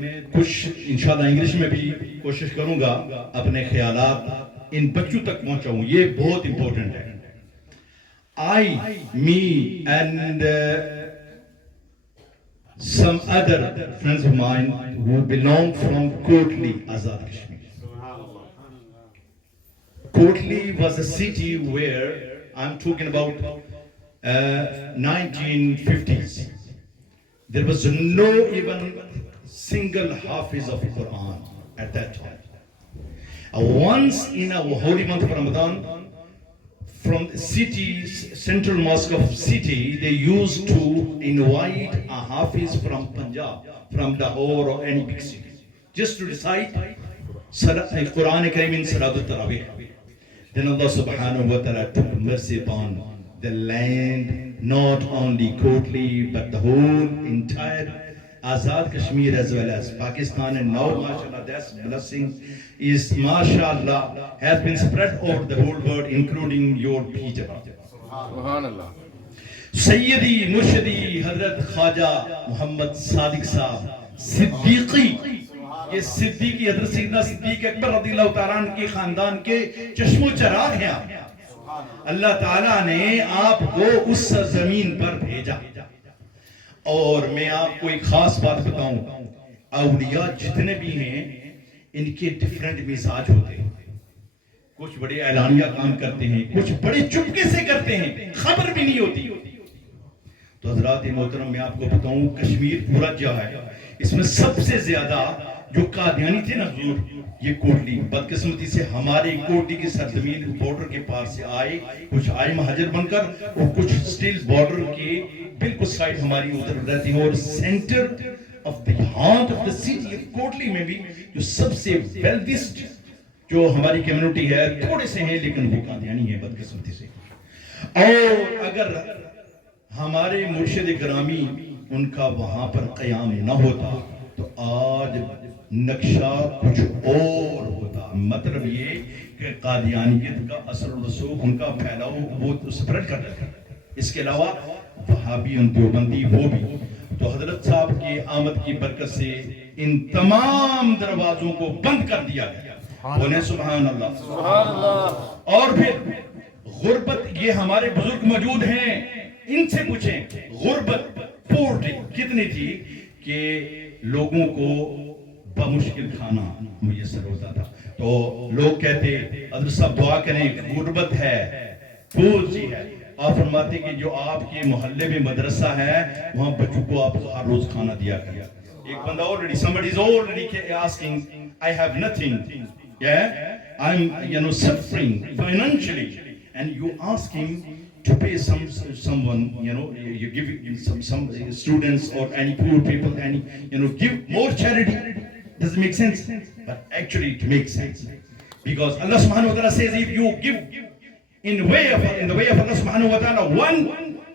میں کچھ انشاءاللہ انگلش میں بھی کوشش کروں گا اپنے خیالات ان بچوں تک پہنچاؤں. یہ بہت امپورٹنٹ ہے. me and some other friends of mine who belong from Kotli, Azad Kashmir. Kotli was a city where I'm talking about 1950s. There was no even single Hafiz of Quran at that time. Once in a holy month of Ramadan, from the city's central mosque of city, they used to invite a Hafiz from Punjab, from Lahore or any big city, just to recite Quran Kareem in Salat al-Tarawih. Then Allah subhanahu wa ta'ala took mercy upon the land, not only Kotli, but the whole entire Azad Kashmir as well as Pakistan. And now, mashallah, this blessing is, mashallah, has been spread over the whole world, including your Peter. Subhanallah. Sayyidi Murshidi Hazrat Khwaja Muhammad Sadiq Sahab Siddiqi. یہ صدیقی حضرت سیدنا صدیق اکبر رضی اللہ تعالیٰ عنہ کے خاندان کے چشم و چراغ ہیں. اللہ تعالیٰ نے آپ کو اس زمین پر بھیجا. اور میں آپ کو ایک خاص بات بتاؤں, اولیاء جتنے بھی ہیں ان کے ڈیفرنٹ مزاج ہوتے ہیں. کچھ بڑے اعلانیہ کام کرتے ہیں, کچھ بڑے چپکے سے کرتے ہیں, خبر بھی نہیں ہوتی. تو حضرات محترم, میں آپ کو بتاؤں, کشمیر پورا جو ہے اس میں سب سے زیادہ جو قادیانی تھے نا حضور, یہ کوٹلی. بدقسمتی سے ہمارے کوٹلی کی سرزمین بارڈر کے پار سے آئے, کچھ آئے مہاجر بن کر, اور کچھ سٹیل بارڈر کے بالکل سائڈ ہماری ادھر رہتی ہیں. اور centre of the heart of the city Kotli میں بھی جو سب سے ویلتھسٹ جو ہماری کمیونٹی ہے, تھوڑے سے ہیں لیکن وہ قادیانی ہے بدقسمتی سے. اور اگر ہمارے مرشد گرامی ان کا وہاں پر قیام نہ ہوتا تو آج نقشہ کچھ اور ہوتا. مطلب یہ کہ قادیانیت کا اثر و رسوخ, ان کا پھیلاؤ وہ سپریڈ کر رہا ہے. اس کے علاوہ وہابی ان دیوبندی وہ بھی. تو حضرت صاحب کی آمد کی برکت سے ان تمام دروازوں کو بند کر دیا گیا. بولیں سبحان اللہ. سبحان اللہ. اور پھر غربت, یہ ہمارے بزرگ موجود ہیں, ان سے پوچھیں غربت پورٹی کتنی تھی کہ لوگوں کو بمشکل کھانا میسر ہوتا تھا. تو لوگ کہتے حضرت صاحب دعا کریں, غربت ہے, بوجھ جی ہے. آپ فرماتے کہ جو آپ کے محلے میں مدرسہ ہے وہاں بچوں کو آپ ہر روز کھانا دیا کریں. ایک بندہ already, somebody is already asking, I have nothing, yeah, I'm suffering financially, and you ask him to pay someone, you give some students or any poor people, any, give more charity. Does it make sense? But actually it makes sense, because Allah subhanahu wa ta'ala says if you give in the way of Allah subhanahu wa ta'ala one,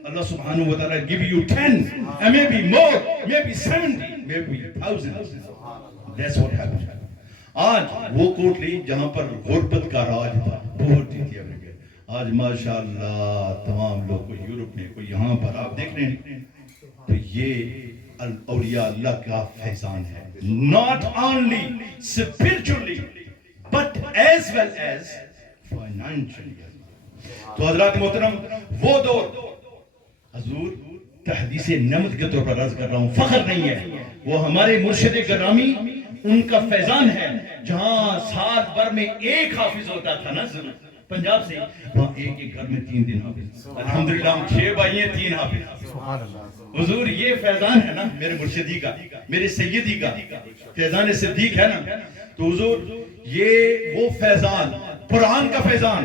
Allah subhanahu wa ta'ala give you 10, and maybe more, maybe 70, maybe 1,000. That's what happened. آج وہ کوٹلی جہاں پر غربت کا راج تھا, بہت ہی تھی. آج ماشاءاللہ تمام لوگ, کوئی یورپ میں, کوئی یہاں پر, آپ دیکھ رہے ہیں. تو یہ اولیاء اللہ کا فیضان ہے, not only spiritually but as well as financially. تو حضرات محترم, وہ دور حضور تحدیث نعمت کے طور پر عرض کر رہا ہوں, فخر نہیں ہے, وہ ہمارے مرشد گرامی ان کا فیضان ہے. جہاں سال بھر میں ایک حافظ ہوتا تھا نا پنجاب سے, وہاں ایک گھر میں 3 حافظ. الحمدللہ ہم 6 بھائی ہیں, 3 حافظ. حضور یہ فیضان ہے نا میرے مرشدی کا, میرے سیدی کا, فیضان صدیق ہے نا. تو حضور یہ وہ فیضان, قرآن کا فیضان,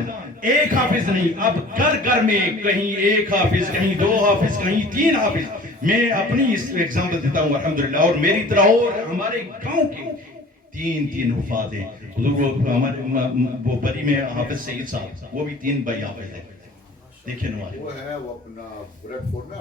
ایک حافظ نہیں, اب گھر میں کہیں 1 حافظ, کہیں 2 حافظ, کہیں 3 حافظ. میں اپنی اس ایگزامپل دیتا ہوں الحمدللہ, اور میری طرح اور ہمارے گاؤں کے 3 حفاظ ہیں. حضور ہمارے وہ بری میں حافظ سعید صاحب, وہ بھی 3 بھائی حافظ ہیں. دیکھیں وہ ہے, وہ اپنا بریڈ فورڈ میں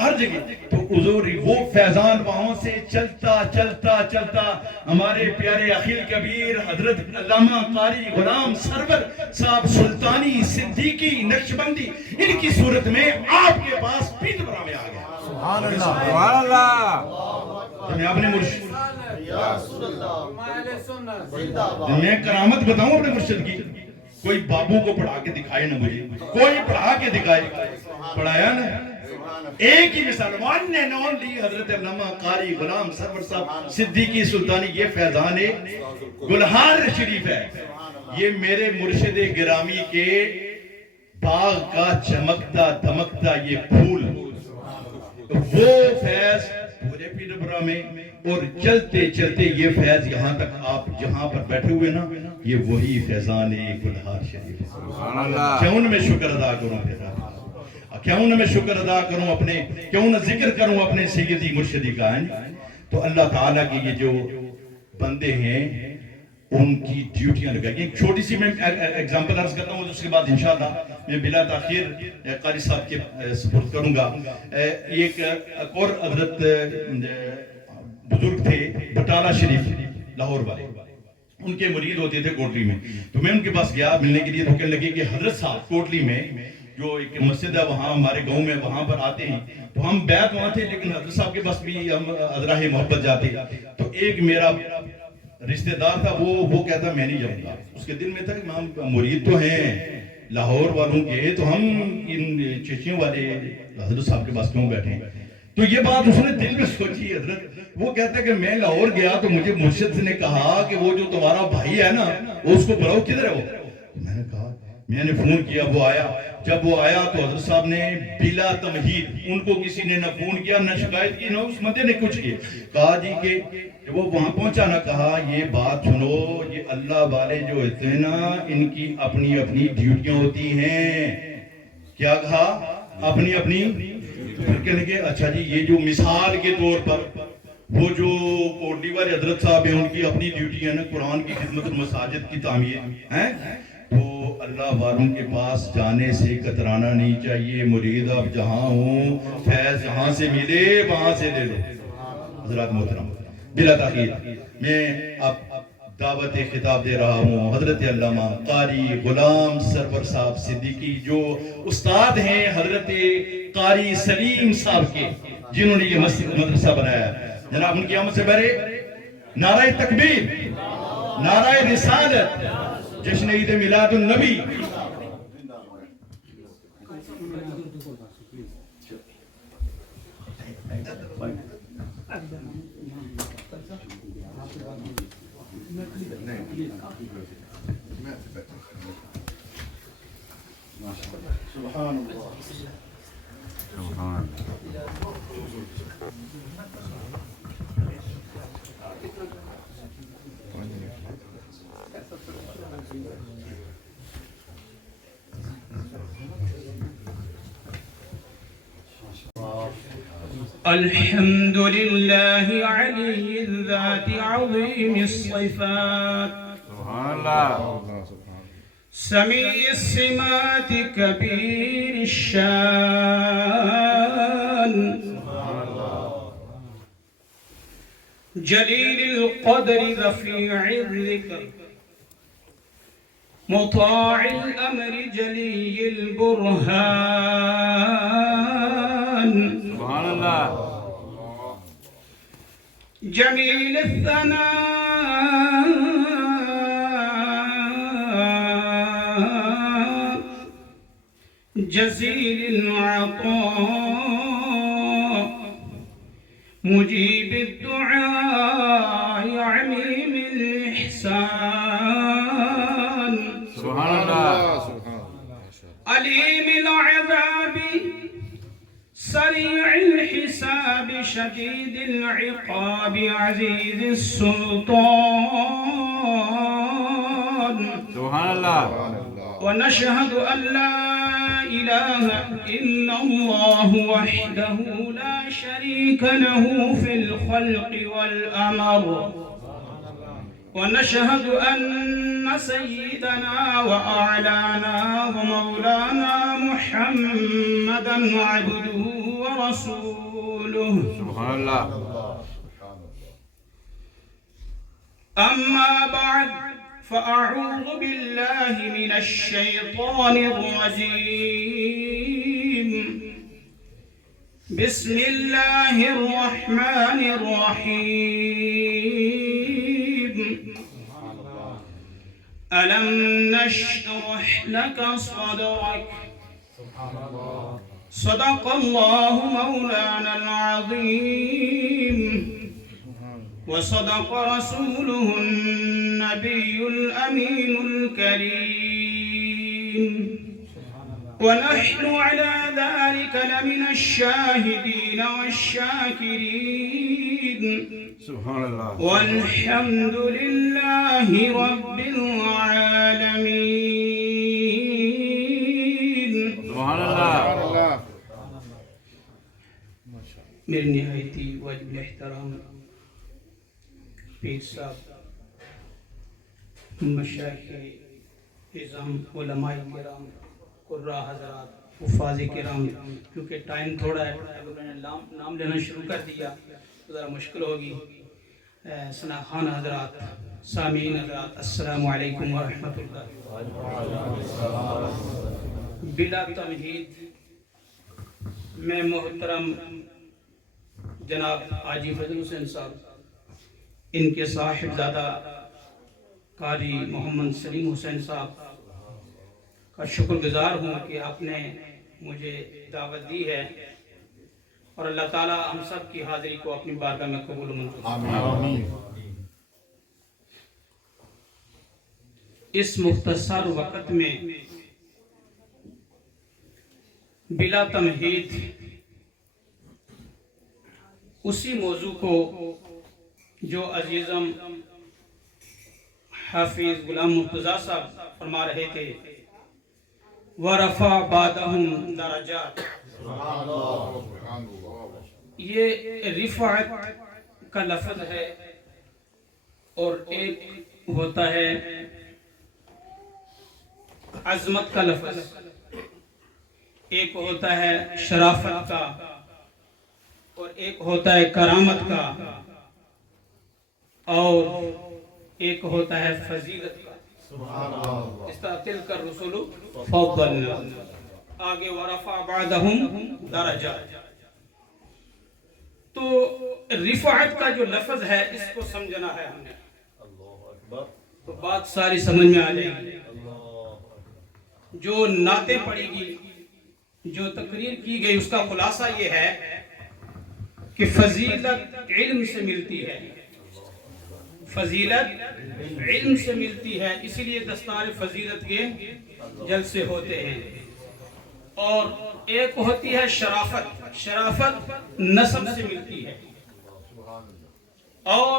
ہر جگہ. تو حضور وہ فیضان وہاں سے چلتا چلتا چلتا ہمارے پیارے اخیل کبیر حضرت علامہ قاری غلام سرور صاحب سلطانی صدیقی نقشبندی, ان کی صورت میں آپ کے پاس پیتبرا میں آ گیا. سبحان اللہ, سبحان اللہ. میں اپنے مرشد میں کرامت بتاؤں اپنے مرشد کی؟ کوئی بابو کو پڑھا کے دکھائے نا مجھے، کوئی پڑھا کے دکھائے، پڑھایا نا؟ ایک ہی مثال، ون اینڈ اونلی حضرت علامہ قاری غلام سرور صاحب صدیقی سلطانی، یہ فیضان گلہار شریف ہے، یہ میرے مرشد گرامی کے باغ کا چمکتا دمکتا یہ پھول، وہ فیض پورے پیربرا میں، اور چلتے چلتے یہ فیض یہاں تک آپ جہاں پر بیٹھے ہوئے نا، یہ وہی فیضان گلہار شریف ہے۔ کیوں نہ میں شکر ادا کروں پھر، کیوں نہ میں شکر ادا کروں اپنے، کیوں نہ ذکر کروں اپنے سیدی مرشدی کا؟ تو اللہ تعالیٰ کی یہ جو بندے ہیں ان کی ڈیوٹیاں لگائی گئی۔ ایک چھوٹی سی میں ایگزامپل عرض کرتا ہوں، اس کے بعد انشاءاللہ میں بلا تاخیر قاری صاحب کے سپورٹ کروں گا۔ ایک اور حضرت بزرگ تھے بٹالہ شریف لاہور والے، ان کے مرید ہوتے تھے کوٹلی میں، تو میں ان کے پاس گیا ملنے کے لیے، تو کہنے لگے کہ حضرت صاحب کوٹلی میں جو ایک مسجد ہے وہاں ہمارے گاؤں میں، وہاں پر آتے ہیں، تو ہم بیعت وہاں تھے لیکن حضرت صاحب کے پاس بھی ہم ادراہ محبت جاتے، تو ایک میرا رشتہ دار تھا، وہ کہتا میں نہیں جاؤں گا۔ اس کے دل میں تھا کہ ہم مرید تو ہیں لاہور والوں کے، تو ہم ان چچیوں والے حضرت صاحب کے پاس کیوں بیٹھیں؟ تو یہ بات اس نے دل میں سوچی حضرت، وہ کہتا ہے کہ میں لاہور گیا تو مجھے مرشد نے کہا کہ وہ جو تمہارا بھائی ہے نا اس کو بلاؤ، کدھر ہے وہ؟ میں نے کہا، میں نے فون کیا، وہ آیا، جب وہ آیا تو حضرت صاحب نے بلا تمہید، ان کو کسی نے نہ فون کیا نہ شکایت کی نہ اس مدے نے کچھ کیا، کہا جی کہ جب وہ وہاں پہنچا نہ کہا یہ بات سنو، یہ اللہ والے جو ہوتے ہیں نا ان کی اپنی اپنی ڈیوٹیاں ہوتی ہیں۔ کیا کہا؟ اپنی اپنی۔ پھر کہنے کے اچھا جی یہ جو مثال کے طور پر وہ جو کوٹلی والے حضرت صاحب ہیں ان کی اپنی ڈیوٹی ہے نا قرآن کی خدمت اور مساجد کی تعمیر ہیں، تو اللہ والوں کے پاس جانے سے کترانا نہیں چاہیے۔ مرید آپ جہاں ہوں، فیض جہاں سے ملے وہاں سے لے لو۔ حضرات محترم، بلا تاخیر میں اب دعوت خطاب دے رہا ہوں حضرت علامہ قاری غلام سرور صاحب صدیقی، جو استاد ہیں حضرت قاری سلیم صاحب کے، جنہوں نے یہ مدرسہ بنایا۔ جناب ان کی آمد سے پہلے نعرہ تکبیر، نعرہ رسالت، جشن عید میلاد النبی۔ سبحان اللہ، الحمد لله علي الذات عظيم الصفات، سبحان الله، سميع السمات كبير الشان، سبحان الله، جليل القدر رفيع الذكر، مطاع الأمر جلي البرهان، سبحان الله، جميل الثناء جزيل العطاء، مجيب الدعاء عميم الإحسان، سبحان الله، عليم العذاب سريع الحساب شديد العقاب عزيز السلطان، سبحان الله، ونشهد أن لا إله إلا الله وحده لا شريك له في الخلق والأمر، ونشهد أن سيدنا وأعلانا ومولانا محمدا عبده ورسوله، سبحان الله، أما بعد فأعوذ بالله من الشيطان الرجيم، بسم الله الرحمن الرحيم، ألم نشرح لك صدرك صدق الله مولانا العظيم وصدق رسوله النبي الأمين الكريم ونحن على ذلك لمن الشاهدين والشاكرين سبحان الله والحمد لله رب العالمين. سبحان الله میرے نہایتی واجب احترام پیر صاحب، مشائخ اعظام، علماء کرام، قراء حضرات، حفاظ کرام، کیونکہ ٹائم تھوڑا ہے، اگر میں نے نام لینا شروع کر دیا تو ذرا مشکل ہوگی. ثنا خان حضرات، سامعین حضرات، السلام علیکم ورحمۃ اللہ. بلا تمہید میں محترم جناب حاجی فضل حسین صاحب، ان کے صاحبزادہ قاری محمد سلیم حسین صاحب کا شکر گزار ہوں کہ آپ نے مجھے دعوت دی ہے، اور اللہ تعالیٰ ہم سب کی حاضری کو اپنی بارگاہ میں قبول و منظور فرمائے. اس مختصر وقت میں بلا تمہید اسی موضوع کو جو عزیزم حافظ غلام مرتضیٰ صاحب فرما رہے تھے، وَرَفَعَ بَعْدَهُمْ دَرَجَاتٍ، یہ رفعت کا لفظ ہے، اور ایک ہوتا ہے عظمت کا لفظ، ایک ہوتا ہے شرافت کا، اور ایک ہوتا ہے کرامت کا، اور ایک ہوتا ہے فضیلت کا. اس طرح تلک الرسل فضلنا، آگے ورفع بعدهم درجات. تو رفعت کا جو لفظ ہے اس کو سمجھنا ہے ہم نے، تو بات ساری سمجھ میں آ جائے گی. جو نعتیں پڑھی گی، جو تقریر کی گئی، اس کا خلاصہ یہ ہے کہ فضیلت علم سے ملتی ہے، فضیلت علم سے ملتی ہے، اسی لیے دستار فضیلت کے جلسے ہوتے ہیں. اور ایک ہوتی ہے شرافت، شرافت نسب سے ملتی ہے، اور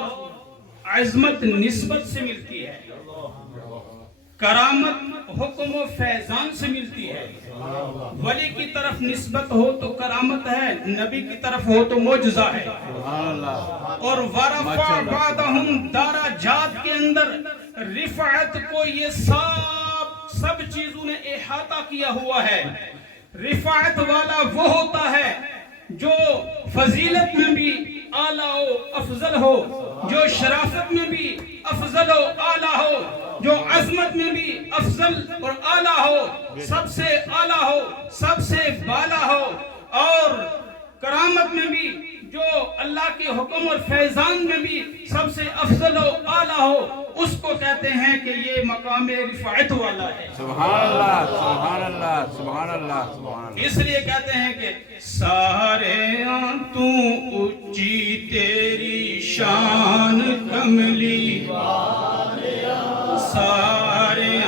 عظمت نسبت سے ملتی ہے، کرامت حکم و فیضان سے ملتی ہے. ولی کی طرف نسبت ہو تو کرامت ہے، نبی کی طرف ہو تو معجزہ ہے. اور ورفع بعدهم درجات کے اندر رفعت کو یہ سب چیزوں نے احاطہ کیا ہوا ہے. رفعت والا وہ ہوتا ہے جو فضیلت میں بھی اعلیٰ و افضل ہو، جو شرافت میں بھی افضل و اعلیٰ ہو، جو عظمت میں بھی افضل اور اعلیٰ ہو، سب سے اعلیٰ ہو، سب سے بالا ہو، اور کرامت میں بھی جو اللہ کے حکم اور فیضان میں بھی سب سے افضل و اعلیٰ ہو، اس کو کہتے ہیں کہ یہ مقام رفعت والا ہے. سبحان اللہ سبحان اللہ سبحان اللہ سبحان اللہ. اس لیے کہتے ہیں کہ سارے تو اونچی تیری شان کملی، سارے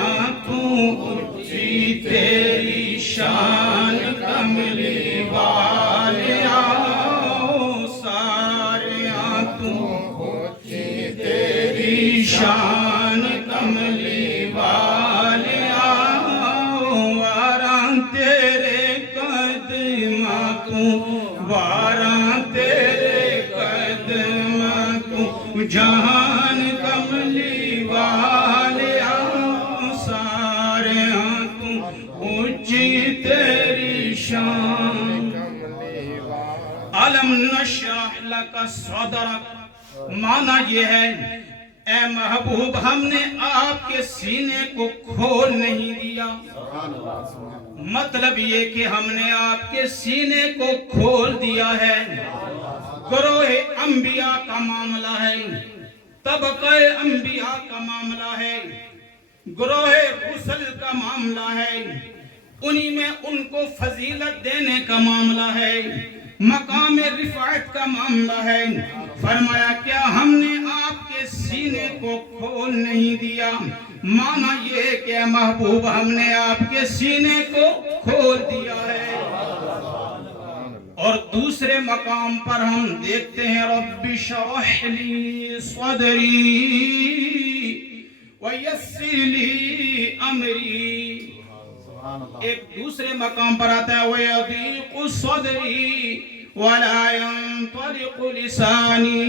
تو اونچی تیری شان کملی والیا، شان کملی والیا، واراں تیرے قدماں کو، واراں تیرے قدماں کو، جہان کملی والیا، سارے تو اونچی تیری شان. علم نشرح لک صدرک، معنی یہ ہے اے محبوب ہم نے آپ کے سینے کو کھول نہیں دیا. مطلب یہ کہ ہم نے آپ کے سینے کو کھول دیا ہے. گروہ انبیاء کا معاملہ ہے، طبقہ انبیاء کا معاملہ ہے. گروہ رسل کا معاملہ ہے، انہی میں ان کو فضیلت دینے کا معاملہ ہے، مقام رفعت کا معاملہ ہے۔ فرمایا کیا ہم نے آپ کے سینے کو کھول نہیں دیا؟ معنی یہ کہ اے محبوب ہم نے آپ کے سینے کو کھول دیا ہے۔ اور دوسرے مقام پر ہم دیکھتے ہیں رب اشرح لی صدری ویسر لی امری، ایک دوسرے مقام پر آتا ہے وَيَضِيقُ صَدْرِي وَلَا يَنطَلِقُ لِسَانِي،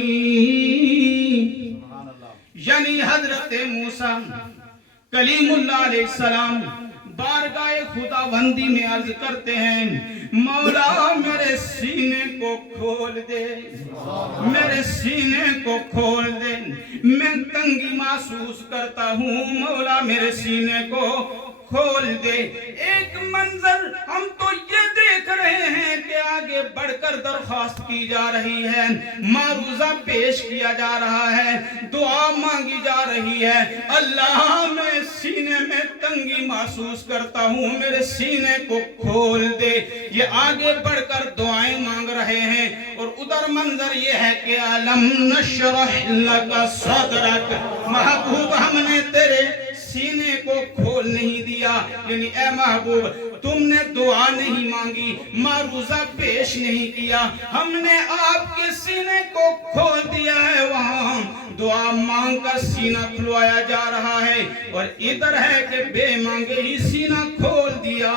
یعنی حضرت موسیٰ کلیم اللہ علیہ السلام بارگاہ خداوندی میں عرض کرتے ہیں مولا میرے سینے کو کھول دے، میرے سینے کو کھول دے، میں تنگی محسوس کرتا ہوں، مولا میرے سینے کو کھول دے۔ ایک منظر ہم تو یہ دیکھ رہے ہیں کہ آگے بڑھ کر درخواست کی جا رہی ہے، معروضہ پیش کیا جا رہا ہے، دعا مانگی جا رہی ہے، اللہ میں سینے میں تنگی محسوس کرتا ہوں، میرے سینے کو کھول دے۔ یہ آگے بڑھ کر دعائیں مانگ رہے ہیں، اور ادھر منظر یہ ہے کہ علم نشرح لک صدرک، محبوب ہم نے تیرے سینے کو کھول نہیں دیا، یعنی اے محبوب تم نے دعا نہیں مانگی، معروضہ پیش نہیں کیا، ہم نے آپ کے سینے کو کھول دیا ہے۔ وہاں دعا مانگ کا سینہ کھلوایا جا رہا ہے، اور ادھر ہے کہ بے مانگے ہی سینہ کھول دیا۔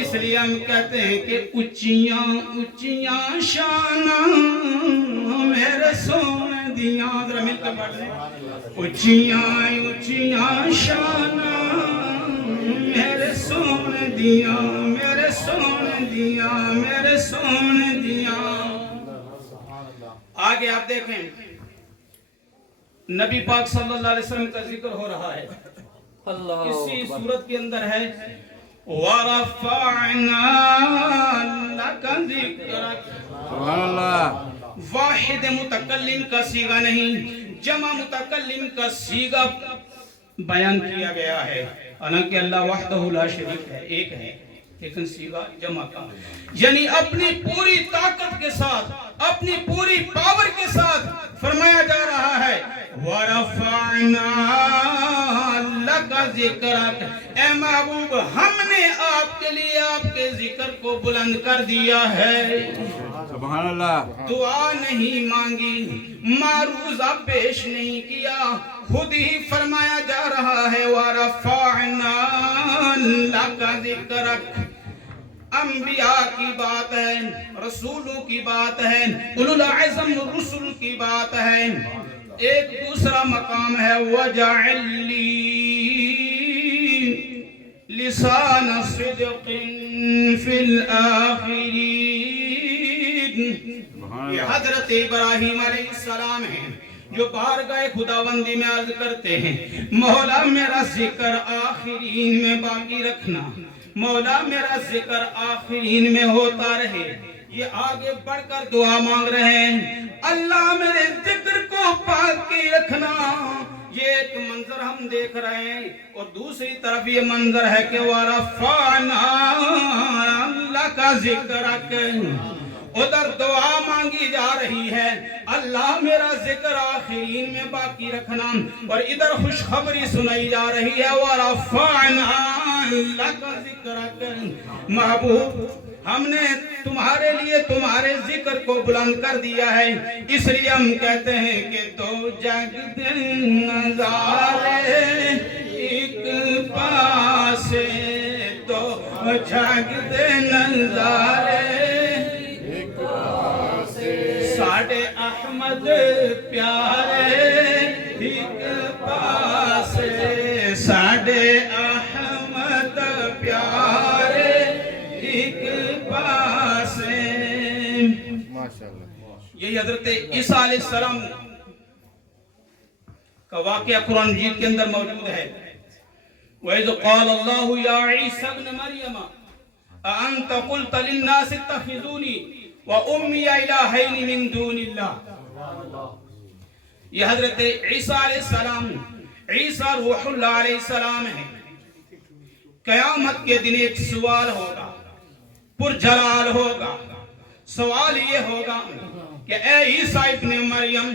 اس لیے ہم کہتے ہیں کہ اچیاں اچیاں شاناں میرے سونے دیاں، ذرا مل کر پڑھ لیں، اچیاں اچیاں شاناں میرے سونے دیاں، میرے سونے دیاں، میرے سونے دیاں۔ آگے آپ دیکھیں نبی پاک صلی اللہ علیہ وسلم کا ذکر ہو رہا ہے، اسی صورت کے اندر ہے وَرَفَعْنَا لَكَ ذِكْرَكَ، سبحان اللہ، واحد متکلم کا صیغہ نہیں، جمع متکلم کا صیغہ بیان کیا گیا ہے، حالانکہ اللہ وحدہ لا شریک ہے، ایک ہے، لیکن صیغہ جمع کا، یعنی اپنی پوری طاقت کے ساتھ، اپنی پوری پاور کے ساتھ فرمایا جا رہا ہے وَرَفَعْنَا لَكَ ذِكْرَكَ، اے محبوب ہم نے آپ کے لیے آپ کے ذکر کو بلند کر دیا ہے۔ سبحان اللہ، دعا نہیں مانگی، معروضہ پیش نہیں کیا، خود ہی فرمایا جا رہا ہے وَرَفَعْنَا لَكَ ذِكْرَكَ۔ انبیاء کی بات ہے، رسولوں کی بات ہے، اولو العزم رسول کی بات ہے۔ ایک دوسرا مقام ہے وَجَعَلْ لِي لِسَانَ صِدْقٍ فِي الْآخِرِينَ، یہ حضرت ابراہیم علیہ السلام ہیں جو بارگاہ خداوندی میں عرض کرتے ہیں مولا میرا ذکر آخرین میں باقی رکھنا، مولا میرا ذکر آخرین میں ہوتا رہے۔ یہ آگے بڑھ کر دعا مانگ رہے ہیں اللہ میرے ذکر کو باقی رکھنا۔ یہ ایک منظر ہم دیکھ رہے ہیں، اور دوسری طرف یہ منظر ہے کہ وَرَفَعْنَا لَكَ ذِكْرَكَ، ادھر دعا مانگی جا رہی ہے اللہ میرا ذکر آخرین میں باقی رکھنا، اور ادھر خوشخبری سنائی جا رہی ہے وَرَفَعْنَا لَكَ ذِكْرَكَ، محبوب ہم نے تمہارے لیے تمہارے ذکر کو بلند کر دیا ہے۔ اس لیے ہم کہتے ہیں کہ دو جگ دے نظارے ایک پاسے، دو جگ دے نظارے ساڑھے احمد پیارے ایک پاسے، ساڑھے احمد پیارے ایک پاسے۔ یہی حضرت عیسیٰ علیہ السلام کا واقعہ قرآن مجید کے اندر موجود ہے۔ وَإِذْ قَالَ اللَّهُ يَا عِيسَى ابْنَ مَرْيَمَ أَأَنْتَ قُلْتَ لِلنَّاسِ اتَّخِذُونِي وَأُمِّيَ إِلَٰهَيْنِ مِن دُونِ اللَّهِ، یہ حضرت عیسیٰ علیہ السلام عیسیٰ روح اللہ علیہ السلام ہے. قیامت کے دن ایک سوال ہوگا, پرجلال ہوگا. سوال یہ ہوگا کہ اے عیسیٰ ابن مریم,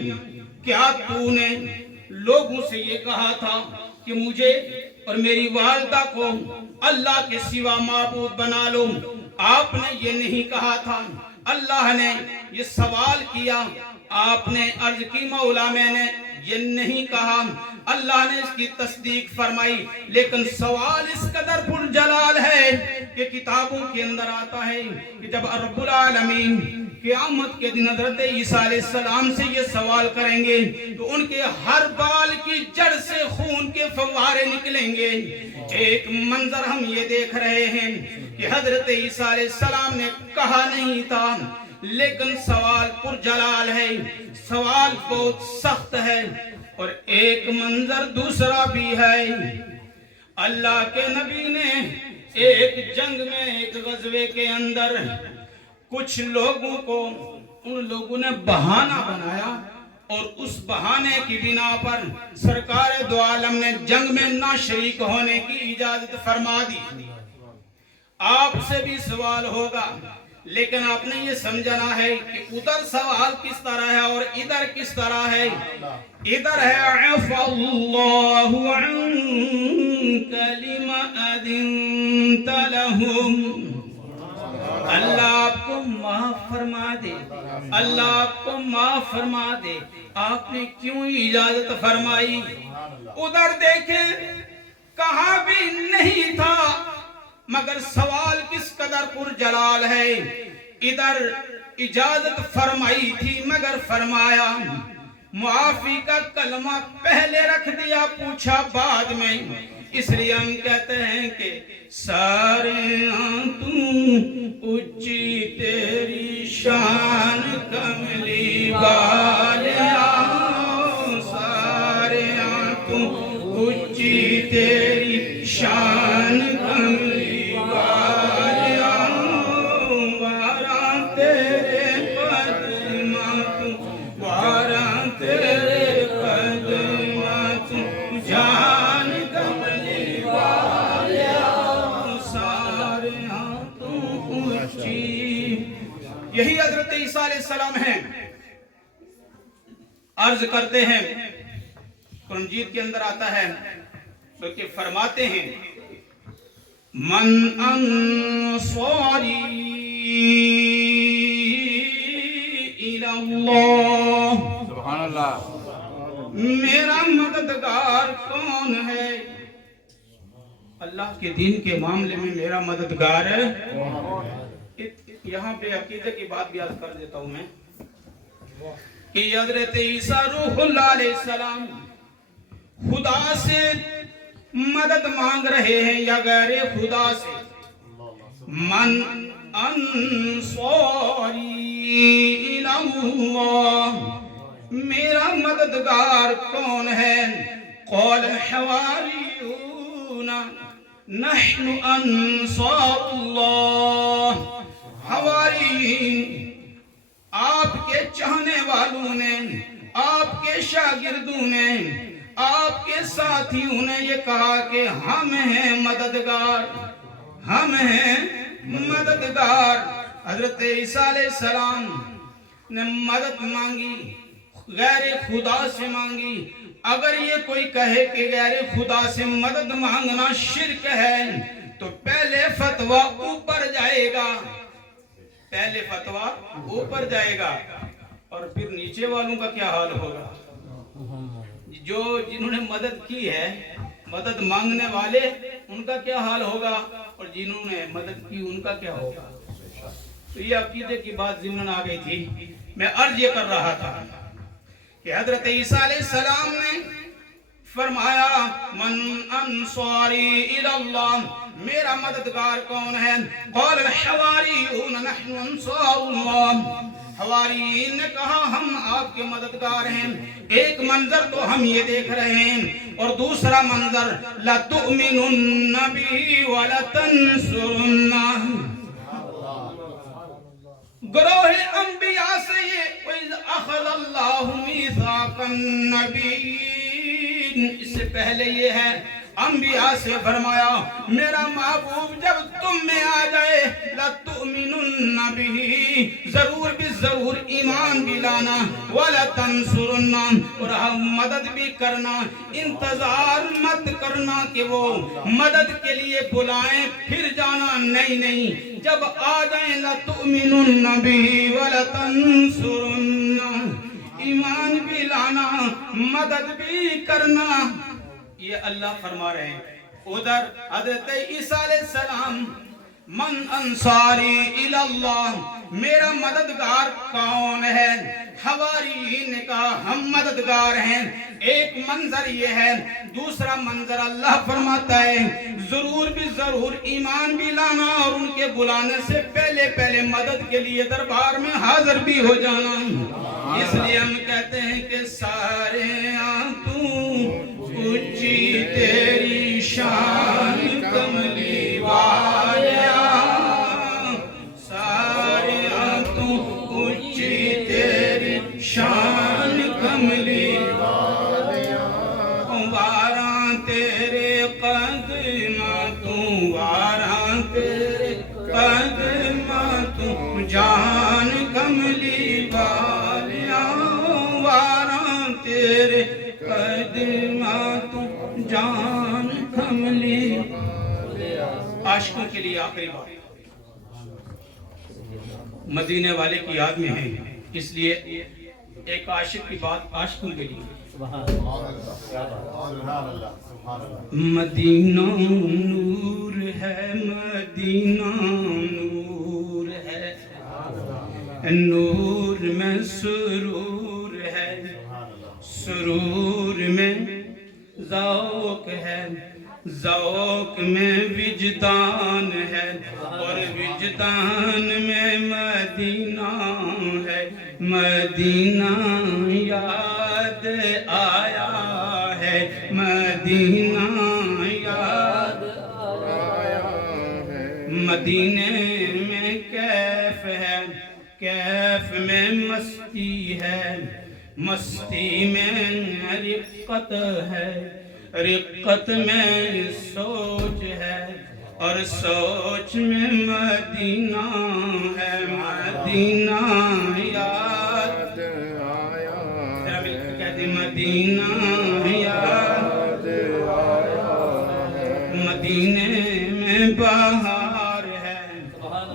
کیا تو نے لوگوں سے یہ کہا تھا کہ مجھے اور میری والدہ کو اللہ کے سوا معبود بنا لو؟ آپ نے یہ نہیں کہا تھا. اللہ نے یہ سوال کیا, آپ نے عرض کی مولا میں نے یہ نہیں کہا. اللہ نے اس کی تصدیق فرمائی. لیکن سوال اس قدر پرجلال ہے کہ کتابوں کے اندر آتا ہے کہ جب رب العالمین قیامت کے دن حضرت عیسیٰ علیہ السلام سے یہ سوال کریں گے تو ان کے ہر بال کی جڑ سے خون کے فوارے نکلیں گے. ایک منظر ہم یہ دیکھ رہے ہیں کہ حضرت عیسیٰ علیہ السلام نے کہا نہیں تھا, لیکن سوال پرجلال ہے, سوال بہت سخت ہے. اور ایک منظر دوسرا بھی ہے. اللہ کے نبی نے ایک جنگ میں, ایک غزوے کے اندر کچھ لوگوں کو, ان لوگوں نے بہانہ بنایا اور اس بہانے کی بنا پر سرکار دو عالم نے جنگ میں نہ شریک ہونے کی اجازت فرما دی. آپ سے بھی سوال ہوگا, لیکن آپ نے یہ سمجھنا ہے کہ ادھر سوال کس طرح ہے اور ادھر کس طرح ہے. ادھر ہے عفا اللہ عنک لما اذنت لہم, اللہ آپ کو معاف فرما دے, اللہ آپ کو معاف فرما دے, آپ نے کیوں اجازت فرمائی. ادھر دیکھیں کہاں بھی نہیں تھا, مگر سوال کس قدر پرجلال ہے. ادھر اجازت فرمائی تھی مگر فرمایا, معافی کا کلمہ پہلے رکھ دیا, پوچھا بعد میں. اس لیے ہم کہتے ہیں کہ سارے تو اچھی تیری شان کملی والیا, سارے تو اچھی تیری شان کملی والیا, وارا تیرے قدمات, وارا تیرے قدمات, جان کملی والیا, سارے تو اچھی. یہی حضرت عیسیٰ علیہ السلام ہیں. عرض کرتے ہیں, قرآن مجید کے اندر آتا ہے کہ فرماتے ہیں من انصاری الی اللہ, سبحان اللہ, میرا مددگار کون ہے. اللہ کے دین کے معاملے میں میرا مددگار ہے. یہاں پہ عقیدے کی بات بھی عرض کر دیتا ہوں میں کہ حضرت عیسیٰ روح اللہ علیہ السلام خدا سے مدد مانگ رہے ہیں یا غیر خدا سے. من انصاری الی اللہ, میرا مددگار کون ہے. قال الحواریون نحن انصار اللہ, حواریین آپ کے چاہنے والوں نے, آپ کے شاگردوں نے, آپ کے ساتھیوں نے یہ کہا کہ ہم ہیں مددگار, ہم ہیں مددگار. حضرت عیسیٰ علیہ السلام نے مدد مانگی, غیر خدا سے مانگی. اگر یہ کوئی کہے کہ غیر خدا سے مدد مانگنا شرک ہے تو پہلے فتویٰ اوپر جائے گا, پہلے فتویٰ اوپر جائے گا, اور پھر نیچے والوں کا کیا حال ہوگا. جو جنہوں نے مدد کی ہے, مدد مانگنے والے, ان کا کیا حال ہوگا, اور جنہوں نے مدد کی ان کا کیا ہوگا. تو یہ عقیدے کی بات ضمن آ گئی تھی. میں عرض یہ کر رہا تھا کہ حضرت عیسیٰ علیہ السلام نے فرمایا من انصاری الی اللہ, میرا مددگار کون ہے. قال الحواریون نحن انصار اللہ, حواریین نے کہا ہم آپ کے مددگار ہیں. ایک منظر تو ہم یہ دیکھ رہے ہیں, اور دوسرا منظر لَتُؤْمِنُنَّ بِهِ وَلَتَنْصُرُنَّهُ, گروہ انبیاء سے یہ وَإِذْ أَخَذَ اللَّهُ مِيثَاقَ النَّبِيِّينَ لیکن اس سے پہلے یہ ہے انبیاء سے فرمایا میرا محبوب جب تم میں آ جائے لَتُؤْمِنُنَّ بِهِ ضرور بھی ضرور ایمان بھی لانا وَلَتَنْصُرُنَّ اور ہم مدد بھی کرنا انتظار مت کرنا کہ وہ مدد کے لیے بلائیں پھر جانا نہیں جب آ جائیں لَتُؤْمِنُنَّ بِهِ وَلَتَنْصُرُنَّ ایمان بھی لانا مدد بھی کرنا یہ اللہ فرما رہے ہیں ادھر حضرت عیسیٰ علیہ السلام من انصاری اللہ میرا مددگار کون ہے حواریین نے کہا ہم مددگار ہیں ایک منظر یہ ہے دوسرا منظر اللہ فرماتا ہے ضرور بھی ضرور ایمان بھی لانا اور ان کے بلانے سے پہلے مدد کے لیے دربار میں حاضر بھی ہو جانا اس لیے ہم کہتے ہیں کہ سارے اونچی تیری شان کملی والیا سارے اونچی تیری شان کملی والیا واراں تیرے قدماں تو واراں تیرے قدماں تو جان کملی والیا واراں تیرے قدماں تو جان کملی عاشقوں کے لیے آخری بات مدینے والے کی یاد میں ہے اس لیے ایک عاشق کی بات عاشقوں کے لیے مدینہ نور ہے مدینہ نور ہے نور میں سرور ہے سرور میں ذوق ہے ذوق میں وجدان ہے اور وجدان میں مدینہ ہے مدینہ یاد آیا ہے مدینہ یاد آیا ہے مدینے میں کیف ہے کیف میں مستی ہے مستی میں رقت ہے رقت میں سوچ ہے اور سوچ میں مدینہ ہے مدینہ یاد آیا کہتے مدینہ یاد آیا مدینے میں بہار ہے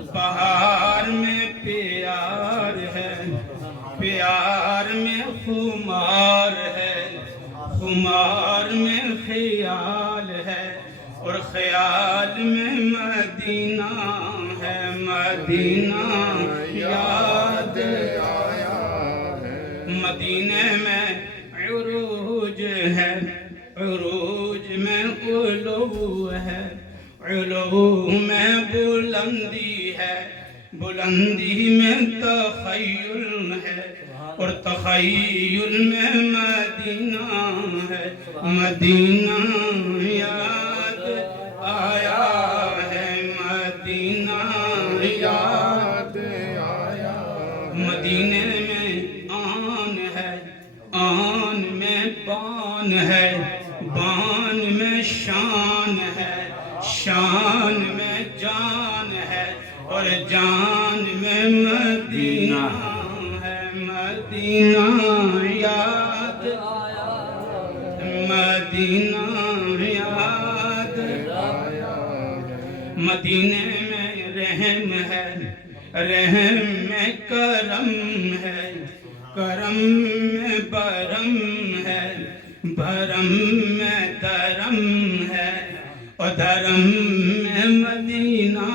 بہار میں پیار ہے پیار میں خمار ہے خمار میں خیال ہے اور خیال میں مدینہ ہے مدینہ یاد آیا ہے مدینے میں عروج ہے عروج میں علو ہے علو میں بلندی ہے بلندی میں تخیل ہے اور تخیل میں مدینہ ہے مدینہ یاد آیا ہے مدینہ یاد آیا مدینے میں آن ہے آن میں بان ہے بان میں شان ہے شان میں جان ہے اور جان میں مدینہ ہے مدینہ یاد آیا مدینہ یاد آیا مدینے میں رحم ہے رحم میں کرم ہے کرم میں برم ہے برم میں درم ہے اور دھرم میں مدینہ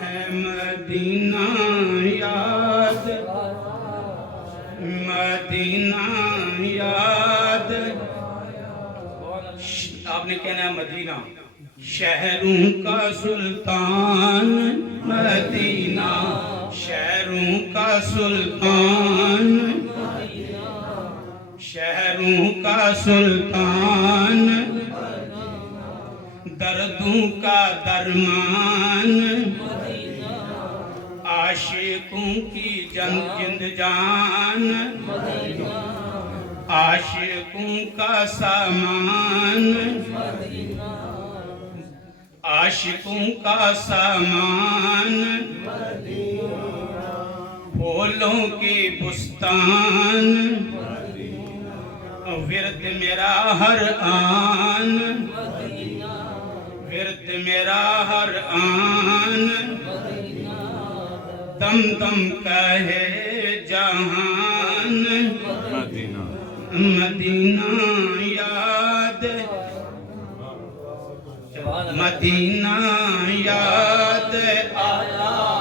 ہے مدینہ یاد مدینہ یاد آپ نے کہنا ہے مدینہ شہروں کا سلطان مدینہ شہروں کا سلطان شہروں کا سلطان دردوں کا درمان عاشقوں کی جند جان عاشقوں کا سامان عاشقوں کا سامان پھولوں کے بستان ورد میرا ہر آن ورد میرا ہر آن دم دم کہے جہان مدینہ مدینہ یاد مدینہ یاد آیا